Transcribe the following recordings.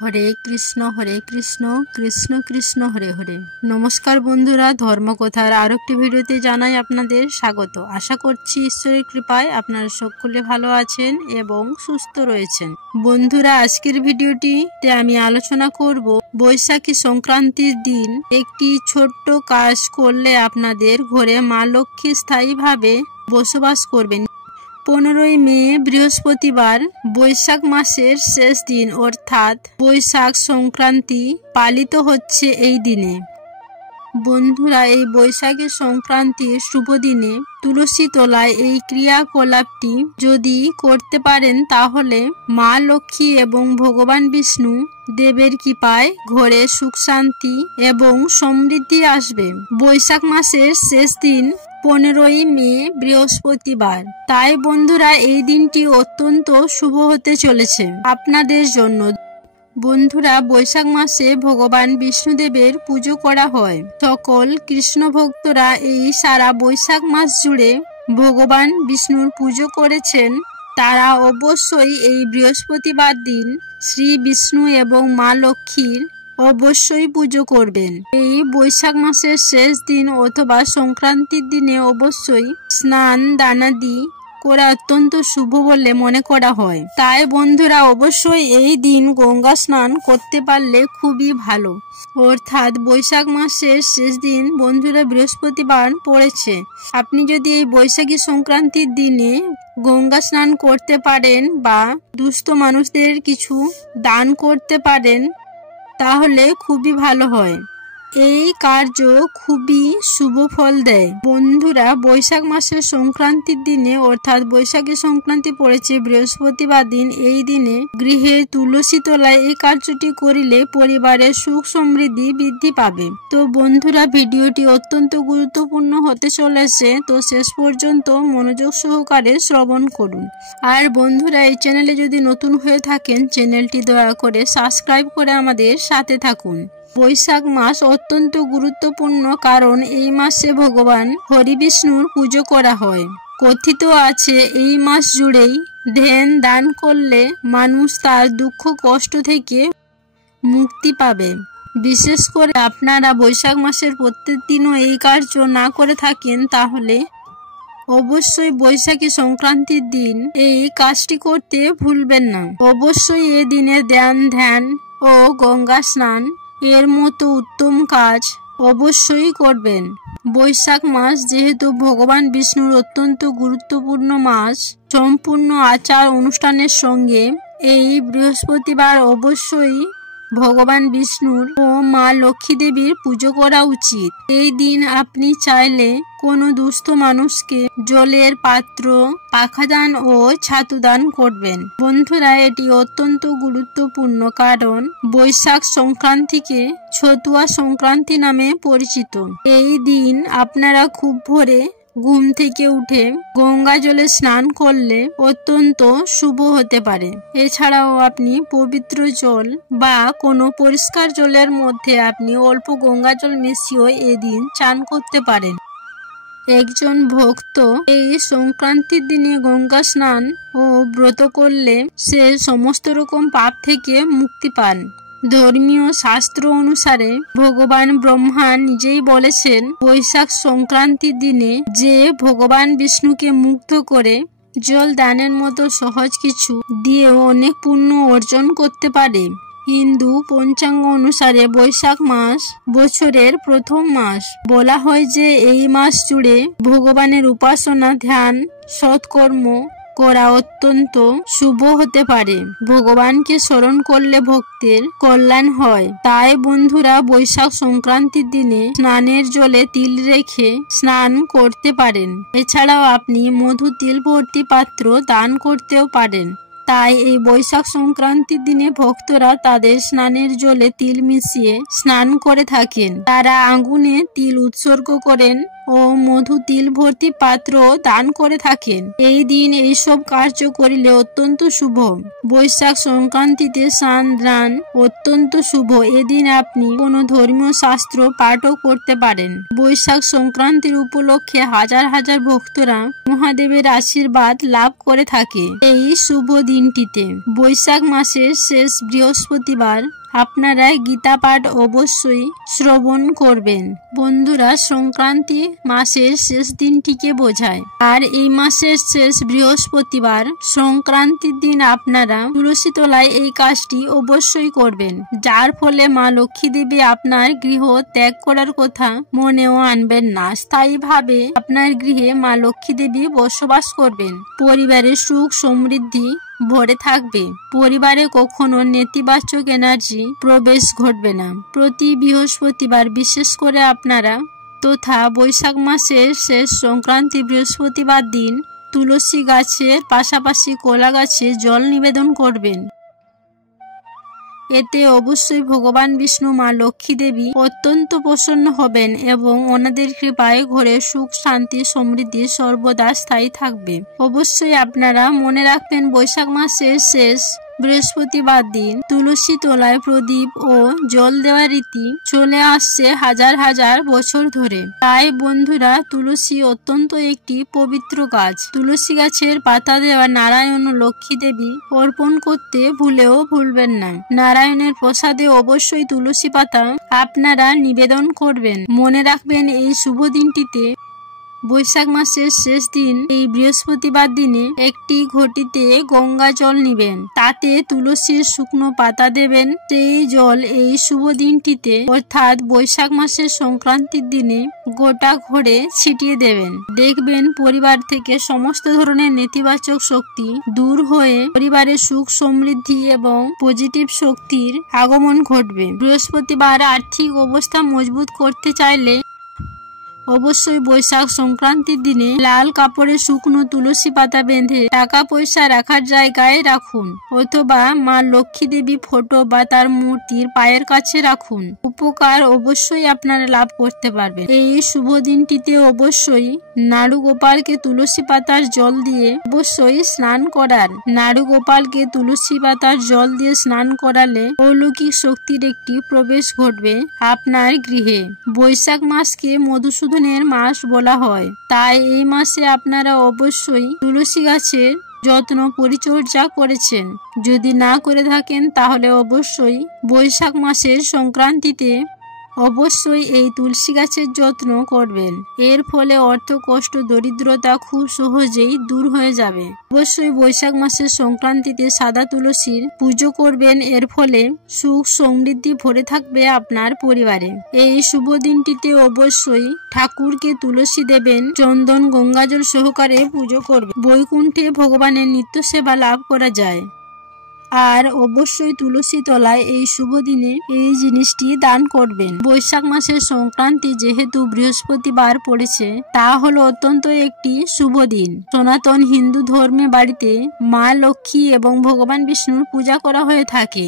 হরে কৃষ্ণ কৃষ্ণ কৃষ্ণ হরে হরে। নমস্কার বন্ধুরা, ধর্মকথার আরো একটি ভিডিওতে জানাই আপনাদের স্বাগত। আশা করছি ঈশ্বরের কৃপায় আপনারা সকলে ভালো আছেন এবং সুস্থ রয়েছেন। বন্ধুরা, আজকের ভিডিওটিতে আমি আলোচনা করব বৈশাখী সংক্রান্তির দিন একটি ছোট্ট কাজ করলে আপনাদের ঘরে মা লক্ষ্মী স্থায়ীভাবে বসবাস করবেন। 15ই মে বৃহস্পতিবার বৈশাখ মাসের শেষ দিন অর্থাৎ বৈশাখ সংক্রান্তি পালিত হচ্ছে এই দিনে। বন্ধুরা, এই বৈশাখী সংক্রান্তির শুভ দিনে তুলসী তলায় এই ক্রিয়াকলাপটি যদি করতে পারেন তাহলে মা লক্ষ্মী এবং ভগবান বিষ্ণু দেবের কৃপায় ঘরে সুখ শান্তি এবং সমৃদ্ধি আসবে। বৈশাখ মাসের শেষ দিন 15ই মে বৃহস্পতিবার, তাই বন্ধুরা এই দিনটি অত্যন্ত শুভ হতে চলেছে আপনাদের জন্য। বন্ধুরা, বৈশাখ মাসে ভগবান বিষ্ণুদেবের পুজো করা হয়। সকল কৃষ্ণ ভক্তরা এই সারা বৈশাখ মাস জুড়ে ভগবান বিষ্ণুর পুজো করেছেন, তারা অবশ্যই এই বৃহস্পতিবার দিন শ্রী বিষ্ণু এবং মা লক্ষ্মীর অবশ্যই পুজো করবেন। এই বৈশাখ মাসের শেষ দিন অথবা সংক্রান্তির দিনে অবশ্যই স্নান দানাদি করা অত্যন্ত শুভ বলে মনে করা হয়। তাই বন্ধুরা অবশ্যই এই দিন গঙ্গা স্নান করতে পারলে খুবই ভালো। অর্থাৎ বৈশাখ মাসের শেষ দিন বন্ধুরা বৃহস্পতিবার পড়েছে। আপনি যদি এই বৈশাখী সংক্রান্তির দিনে গঙ্গা স্নান করতে পারেন বা দুস্থ মানুষদের কিছু দান করতে পারেন তাহলে খুবই ভালো হয়। এই কার্য খুবই শুভ ফল দেয়। বন্ধুরা, বৈশাখ মাসের সংক্রান্তির দিনে অর্থাৎ বৈশাখী সংক্রান্তি পড়েছে বৃহস্পতিবার দিন, এই দিনে গৃহে তুলসী তলায় এই কার্যটি করিলে পরিবারের সুখ সমৃদ্ধি বৃদ্ধি পাবে। তো বন্ধুরা, ভিডিওটি অত্যন্ত গুরুত্বপূর্ণ হতে চলেছে, তো শেষ পর্যন্ত মনোযোগ সহকারে শ্রবণ করুন। আর বন্ধুরা, এই চ্যানেলে যদি নতুন হয়ে থাকেন চ্যানেলটি দয়া করে সাবস্ক্রাইব করে আমাদের সাথে থাকুন। বৈশাখ মাস অত্যন্ত গুরুত্বপূর্ণ, কারণ এই মাসে ভগবান হরি বিষ্ণুর পুজো করা হয়। কথিত আছে এই মাস জুড়েই ধ্যান দান করলে মানুষ তার দুঃখ কষ্ট থেকে মুক্তি পাবে। বিশেষ করে আপনারা বৈশাখ মাসের প্রত্যেক দিনও এই কার্য না করে থাকেন তাহলে অবশ্যই বৈশাখী সংক্রান্তির দিন এই কাজটি করতে ভুলবেন না। অবশ্যই এই দিনে ধ্যান ও গঙ্গা স্নান এর মতো উত্তম কাজ অবশ্যই করবেন। বৈশাখ মাস যেহেতু ভগবান বিষ্ণুর অত্যন্ত গুরুত্বপূর্ণ মাস, সম্পূর্ণ আচার অনুষ্ঠানের সঙ্গে এই বৃহস্পতিবার অবশ্যই ভগবান বিষ্ণুর ও মা লক্ষ্মী দেবীর পুজো করা উচিত। এই দিন আপনি চাইলে কোনো দুস্থ মানুষকে জলের পাত্র, পাখা দান ও ছাতু দান করবেন। বন্ধুরা, এটি অত্যন্ত গুরুত্বপূর্ণ, কারণ বৈশাখ সংক্রান্তিকে ছতুয়া সংক্রান্তি নামে পরিচিত। এই দিন আপনারা খুব ভোরে ঘুম থেকে উঠে গঙ্গা জলে স্নান করলে অত্যন্ত শুভ হতে পারে। এছাড়াও আপনি পবিত্র জল বা কোনো পরিষ্কার জলের মধ্যে আপনি অল্প গঙ্গা জল মিশিয়েও এদিন চান করতে পারেন। একজন ভক্ত এই সংক্রান্তির দিনে গঙ্গা স্নান ও ব্রত করলে সে সমস্ত রকম পাপ থেকে মুক্তি পান। ধর্মীয় শাস্ত্র অনুসারে ভগবান ব্রহ্মা নিজেই বলেছেন বৈশাখ সংক্রান্তির দিনে যে ভগবান বিষ্ণুকে মুগ্ধ করে জল দানের মতো সহজ কিছু দিয়েও অনেক পুণ্য অর্জন করতে পারে। হিন্দু পঞ্চাঙ্গ অনুসারে বৈশাখ মাস বছরের প্রথম মাস। বলা হয় যে এই মাস জুড়ে ভগবানের উপাসনা, ধ্যান, সৎকর্ম করা অত্যন্ত শুভ হতে পারে। ভগবানকে স্মরণ করলে ভক্তের কল্যাণ হয়। তাই বন্ধুরা, বৈশাখ সংক্রান্তির দিনে স্নানের জলে তিল রেখে স্নান করতে পারেন। এছাড়াও আপনি মধু তিল ভর্তি পাত্র দান করতেও পারেন। তাই এই বৈশাখ সংক্রান্তির দিনে ভক্তরা তাদের স্নানের জলে তিল মিশিয়ে স্নান করে থাকেন। তারা আগুনে তিল উৎসর্গ করেন ও মধু তিল ভর্তি পাত্র দান করে থাকেন। এই দিন এইসব কার্য করিলে অত্যন্ত শুভ। বৈশাখ সংক্রান্তিতে স্নান দান অত্যন্ত শুভ। এদিন আপনি কোনো ধর্মীয় শাস্ত্র পাঠও করতে পারেন। বৈশাখ সংক্রান্তির উপলক্ষে হাজার হাজার ভক্তরা মহাদেবের আশীর্বাদ লাভ করে থাকে। এই শুভ দিনটিতে বৈশাখ মাসের শেষ বৃহস্পতিবার আপনারা গীতা পাঠ অবশ্যই শ্রবণ করবেন। বন্ধুরা, সংক্রান্তি মাসের শেষ দিনটিকে বোঝায়, আর এই মাসের শেষ বৃহস্পতিবার সংক্রান্তির দিন আপনারা তুলসী তলায় এই কাজটি অবশ্যই করবেন, যার ফলে মা লক্ষ্মী দেবী আপনার গৃহ ত্যাগ করার কথা মনেও আনবেন না। স্থায়ীভাবে আপনার গৃহে মা লক্ষ্মী দেবী বসবাস করবেন। পরিবারের সুখ সমৃদ্ধি ভরে থাকবে। পরিবারে কখনো নেতিবাচক এনার্জি প্রবেশ ঘটবে না। প্রতি বৃহস্পতিবার বিশেষ করে আপনারা তথা বৈশাখ মাসের শেষ সংক্রান্তি বৃহস্পতিবার দিন তুলসী গাছের পাশাপাশি কলা গাছে জল নিবেদন করবেন। এতে অবশ্যই ভগবান বিষ্ণু মা লক্ষ্মী দেবী অত্যন্ত প্রসন্ন হবেন এবং ওনাদের কৃপায় ঘরে সুখ শান্তি সমৃদ্ধি সর্বদা স্থায়ী থাকবে। অবশ্যই আপনারা মনে রাখবেন, বৈশাখ মাসের শেষ বৃহস্পতিবার দিন তুলসী তলায় প্রদীপ ও জল দেওয়ার রীতি চলে আসছে হাজার হাজার বছর ধরে। তাই বন্ধুরা, তুলসী অত্যন্ত একটি পবিত্র গাছ। তুলসী গাছের পাতা দেওয়া নারায়ণ ও লক্ষ্মী দেবী অর্পণ করতে ভুলবেন না। নারায়ণের প্রসাদে অবশ্যই তুলসী পাতা আপনারা নিবেদন করবেন। মনে রাখবেন, এই শুভ দিনটিতে বৈশাখ মাসের শেষ দিন এই বৃহস্পতিবার দিনে একটি ঘটিতে গঙ্গা জল নিবেন, তাতে তুলসীর শুকনো পাতা দেবেন। সেই জল এই শুভ দিনটিতে অর্থাৎ বৈশাখ মাসের সংক্রান্তির দিনে গোটা ঘরে ছিটিয়ে দেবেন। দেখবেন পরিবার থেকে সমস্ত ধরনের নেতিবাচক শক্তি দূর হয়ে পরিবারে সুখ সমৃদ্ধি এবং পজিটিভ শক্তির আগমন ঘটবে। বৃহস্পতিবার আর্থিক অবস্থা মজবুত করতে চাইলে অবশ্যই বৈশাখ সংক্রান্তির দিনে লাল কাপড়ে শুকনো তুলসী পাতা বেঁধে টাকা পয়সা রাখার জায়গায় রাখুন, অথবা মা লক্ষ্মী দেবী ফটো বা তার মূর্তির পায়ের কাছে রাখুন। উপকার অবশ্যই আপনারা লাভ করতে পারবেন। এই শুভ দিনটিতে অবশ্যই নাড়ু গোপালকে তুলসী পাতার জল দিয়ে অবশ্যই স্নান করান। নাড়ু গোপালকে তুলসী পাতার জল দিয়ে স্নান করালে অলৌকিক শক্তির একটি প্রবেশ ঘটবে আপনার গৃহে। বৈশাখ মাসকে মধুসূদন মাস বলা হয়, তাই এই মাসে আপনারা অবশ্যই তুলসী গাছের যত্ন পরিচর্যা করেছেন। যদি না করে থাকেন তাহলে অবশ্যই বৈশাখ মাসের সংক্রান্তিতে অবশ্যই এই তুলসী গাছের যত্ন করবেন। এর ফলে অর্থ কষ্ট দরিদ্রতা খুব সহজেই দূর হয়ে যাবে। অবশ্যই বৈশাখ মাসের সংক্রান্তিতে সাদা তুলসীর পুজো করবেন। এর ফলে সুখ সমৃদ্ধি ভরে থাকবে আপনার পরিবারে। এই শুভ দিনটিতে অবশ্যই ঠাকুরকে তুলসী দেবেন, চন্দন গঙ্গাজল সহকারে পুজো করবেন। বৈকুণ্ঠে ভগবানের নিত্য সেবা লাভ করা যায়। আর অবশ্যই তুলসী তলায় এই শুভ দিনে এই জিনিসটি দান করবেন। বৈশাখ মাসের সংক্রান্তি যেহেতু বৃহস্পতিবার পড়েছে, তা হলো অত্যন্ত একটি শুভ দিন। সনাতন হিন্দু ধর্মে বাড়িতে মা লক্ষ্মী এবং ভগবান বিষ্ণুর পূজা করা হয়ে থাকে।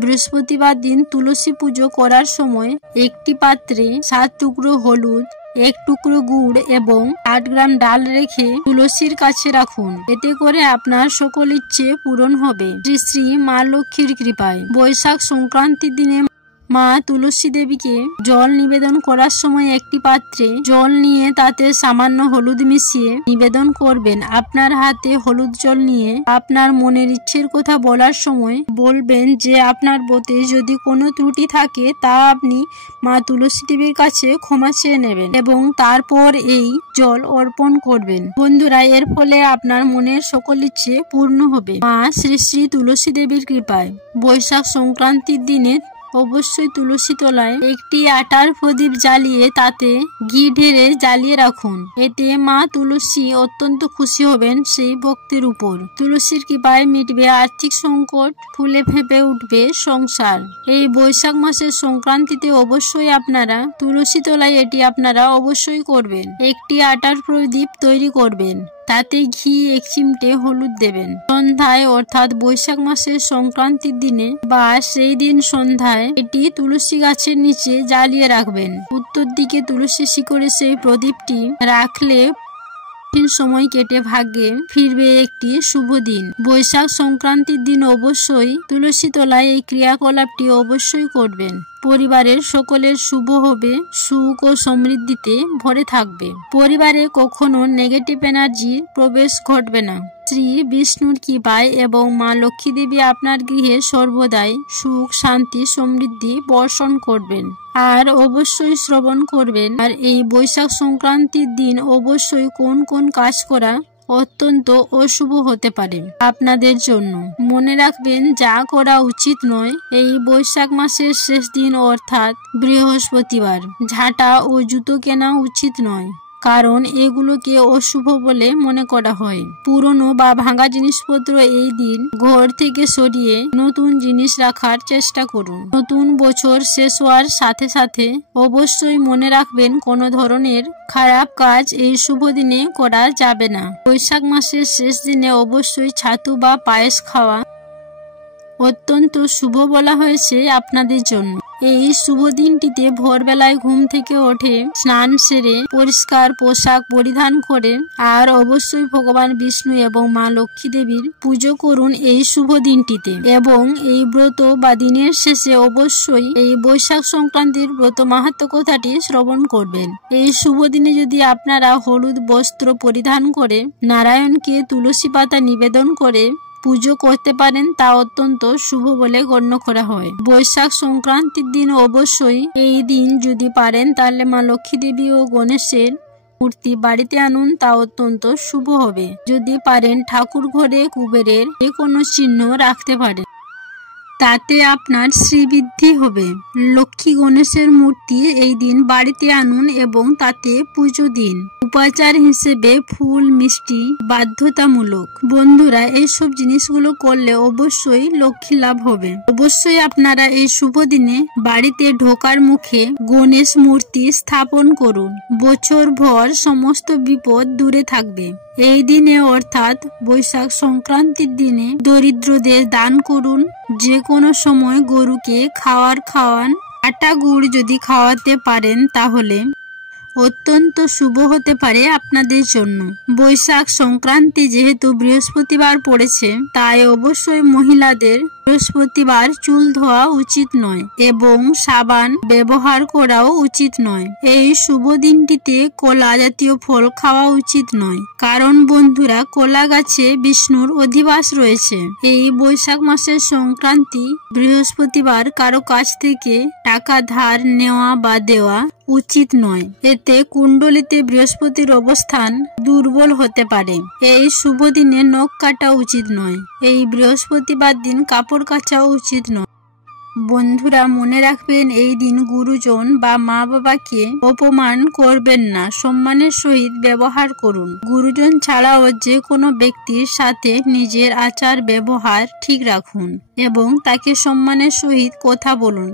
বৃহস্পতিবার দিন তুলসী পুজো করার সময় একটি পাত্রে 7 টুকরো হলুদ, 1 টুকরো গুড় এবং 8 গ্রাম ডাল রেখে তুলসীর কাছে রাখুন। এতে করে আপনার সকল ইচ্ছে পূরণ হবে শ্রী শ্রী মা লক্ষ্মীর কৃপায়। বৈশাখ সংক্রান্তির দিনে মা তুলসী দেবীকে জল নিবেদন করার সময় একটি পাত্রে জল নিয়ে তাতে সামান্য হলুদ মিশিয়ে নিবেদন করবেন। আপনার হাতে হলুদ জল নিয়ে আপনার মনের ইচ্ছের কথা বলার সময় বলবেন যে আপনার ব্রতে যদি কোনো ত্রুটি থাকে তা আপনি মা তুলসী দেবীর কাছে ক্ষমা চেয়ে নেবেন এবং তারপর এই জল অর্পণ করবেন। বন্ধুরা, এর ফলে আপনার মনের সকল ইচ্ছে পূর্ণ হবে মা শ্রী শ্রী তুলসী দেবীর কৃপায়। বৈশাখ সংক্রান্তির দিনে অবশ্যই তুলসী তলায় একটি আটার প্রদীপ জ্বালিয়ে তাতে ঘি ঢেলে জ্বালিয়ে রাখুন। এতে মা তুলসী অত্যন্ত খুশি হবেন সেই ভক্তের উপর। তুলসীর কৃপায় মিটবে আর্থিক সংকট, ফুলে ফেঁপে উঠবে সংসার। এই বৈশাখ মাসের সংক্রান্তিতে অবশ্যই আপনারা তুলসী তলায় এটি আপনারা অবশ্যই করবেন। একটি আটার প্রদীপ তৈরি করবেন। তাতে ঘি 1 চিমটে হলুদ দেবেন। সন্ধ্যায় অর্থাৎ বৈশাখ মাসের সংক্রান্তির দিনে বা সেই দিন সন্ধ্যায় এটি তুলসী গাছের নিচে জ্বালিয়ে রাখবেন। উত্তর দিকে তুলসী শিকড়ে সেই প্রদীপটি রাখলে সময় কেটে ভাগ্যে ফিরবে একটি শুভ দিন। বৈশাখ সংক্রান্তির দিন অবশ্যই তুলসী তলায় এই ক্রিয়াকলাপটি অবশ্যই করবেন। পরিবারের সকলের শুভ হবে, সুখ ও সমৃদ্ধিতে ভরে থাকবে। পরিবারে কখনো নেগেটিভ এনার্জির প্রবেশ ঘটবে না। শ্রী বিষ্ণুর কৃপায় এবং মা লক্ষ্মী দেবী আপনার গৃহে সর্বদাই সুখ, শান্তি, সমৃদ্ধি বর্ষণ করবেন। আর অবশ্যই শ্রবণ করবেন। আর এই বৈশাখ সংক্রান্তির দিন অবশ্যই কোন কোন কাজ করা অত্যন্ত অশুভ হতে পারে আপনাদের জন্য। মনে রাখবেন, যা করা উচিত নয় এই বৈশাখ মাসের শেষ দিন অর্থাৎ বৃহস্পতিবার ঝাঁটা ও জুতো কেনা উচিত নয়, কারণ এগুলোকে অশুভ বলে মনে করা হয়। পুরনো বা ভাঙা জিনিসপত্র এই দিন ঘর থেকে সরিয়ে নতুন জিনিস রাখার চেষ্টা করুন। নতুন বছর শেষ হওয়ার সাথে সাথে অবশ্যই মনে রাখবেন, কোনো ধরনের খারাপ কাজ এই শুভ দিনে করা যাবে না। বৈশাখ মাসের শেষ দিনে অবশ্যই ছাতু বা পায়েস খাওয়া অত্যন্ত শুভ বলা হয়েছে আপনাদের জন্য। এই শুভ দিনটিতে ভোরবেলায় ঘুম থেকে ওঠে স্নান সেরে পরিষ্কার পোশাক পরিধান করে আর অবশ্যই ভগবান বিষ্ণু এবং মা লক্ষ্মী দেবীর পুজো করুন এই শুভ দিনটিতে। এবং এই ব্রত বা দিনের শেষে অবশ্যই এই বৈশাখ সংক্রান্তির ব্রত মাহাত্ম্য কথাটি শ্রবণ করবেন। এই শুভ দিনে যদি আপনারা হলুদ বস্ত্র পরিধান করে নারায়ণকে তুলসী পাতা নিবেদন করে পুজো করতে পারেন, তা অত্যন্ত শুভ বলে গণ্য করা হয়। বৈশাখ সংক্রান্তির দিন অবশ্যই এই দিন যদি পারেন তাহলে মা লক্ষ্মী দেবী ও গণেশের মূর্তি বাড়িতে আনুন, তা অত্যন্ত শুভ হবে। যদি পারেন ঠাকুর ঘরে কুবেরের যে কোনো চিহ্ন রাখতে পারেন, তাতে আপনার শ্রীবৃদ্ধি হবে। লক্ষ্মী গণেশের মূর্তি এই দিন বাড়িতে আনুন এবং তাতে পুজো দিন। উপাচার হিসেবে ফুল মিষ্টি বাধ্যতামূলক। বন্ধুরা, এইসব জিনিসগুলো করলে অবশ্যই লক্ষ্মী লাভ হবে। অবশ্যই আপনারা এই শুভ দিনে বাড়িতে ঢোকার মুখে গণেশ মূর্তি স্থাপন করুন। বছর ভর সমস্ত বিপদ দূরে থাকবে। এই দিনে অর্থাৎ বৈশাখ সংক্রান্তির দিনে দরিদ্রদের দান করুন। যে কোনো সময় গরুকে খাওয়ান। আটা গুড় যদি খাওয়াতে পারেন তাহলে অত্যন্ত শুভ হতে পারে আপনাদের জন্য। বৈশাখ সংক্রান্তি যেহেতু বৃহস্পতিবার পড়েছে, তাই অবশ্যই মহিলাদের বৃহস্পতিবার চুল ধোয়া উচিত নয় এবং সাবান ব্যবহার করাও উচিত নয়। এই শুভ দিনটিতে কলা জাতীয় ফল খাওয়া উচিত নয়, কারণ বন্ধুরা, কলা গাছে বিষ্ণুর অধিবাস রয়েছে। এই বৈশাখ মাসের সংক্রান্তি বৃহস্পতিবার কারো কাছ থেকে টাকা ধার নেওয়া বা দেওয়া উচিত নয়। এতে কুণ্ডলিতে বৃহস্পতির অবস্থান দুর্বল হতে পারে। এই শুভ দিনে নখ কাটা উচিত নয়। এই বৃহস্পতিবার দিন কাপড় কাচাও উচিত নয়। বন্ধুরা, মনে রাখবেন, এই দিন গুরুজন বা মা বাবাকে অপমান করবেন না, সম্মানের সহিত ব্যবহার করুন। গুরুজন ছাড়াও যে কোনো ব্যক্তির সাথে নিজের আচার ব্যবহার ঠিক রাখুন এবং তাকে সম্মানের সহিত কথা বলুন।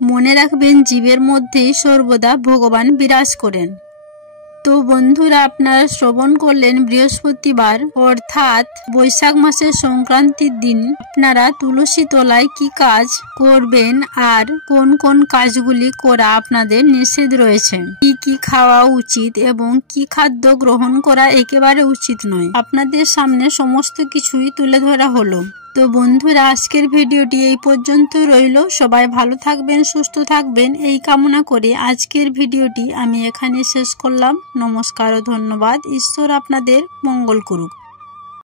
মনে রাখবেন, জীবের মধ্যেই সর্বদা ভগবান বিরাজ করেন। তো বন্ধুরা, আপনারা শ্রবণ করলেন বৃহস্পতিবার অর্থাৎ বৈশাখ মাসের সংক্রান্তির দিন আপনারা তুলসী তলায় কি কাজ করবেন আর কোন কোন কাজগুলি করা আপনাদের নিষেধ রয়েছে, কি কি খাওয়া উচিত এবং কি খাদ্য গ্রহণ করা একেবারে উচিত নয়, আপনাদের সামনে সমস্ত কিছুই তুলে ধরা হলো। তো বন্ধুরা, আজকের ভিডিওটি এই পর্যন্ত রইল। সবাই ভালো থাকবেন, সুস্থ থাকবেন এই কামনা করে আজকের ভিডিওটি আমি এখানে শেষ করলাম। নমস্কার ও ধন্যবাদ। ঈশ্বর আপনাদের মঙ্গল করুক।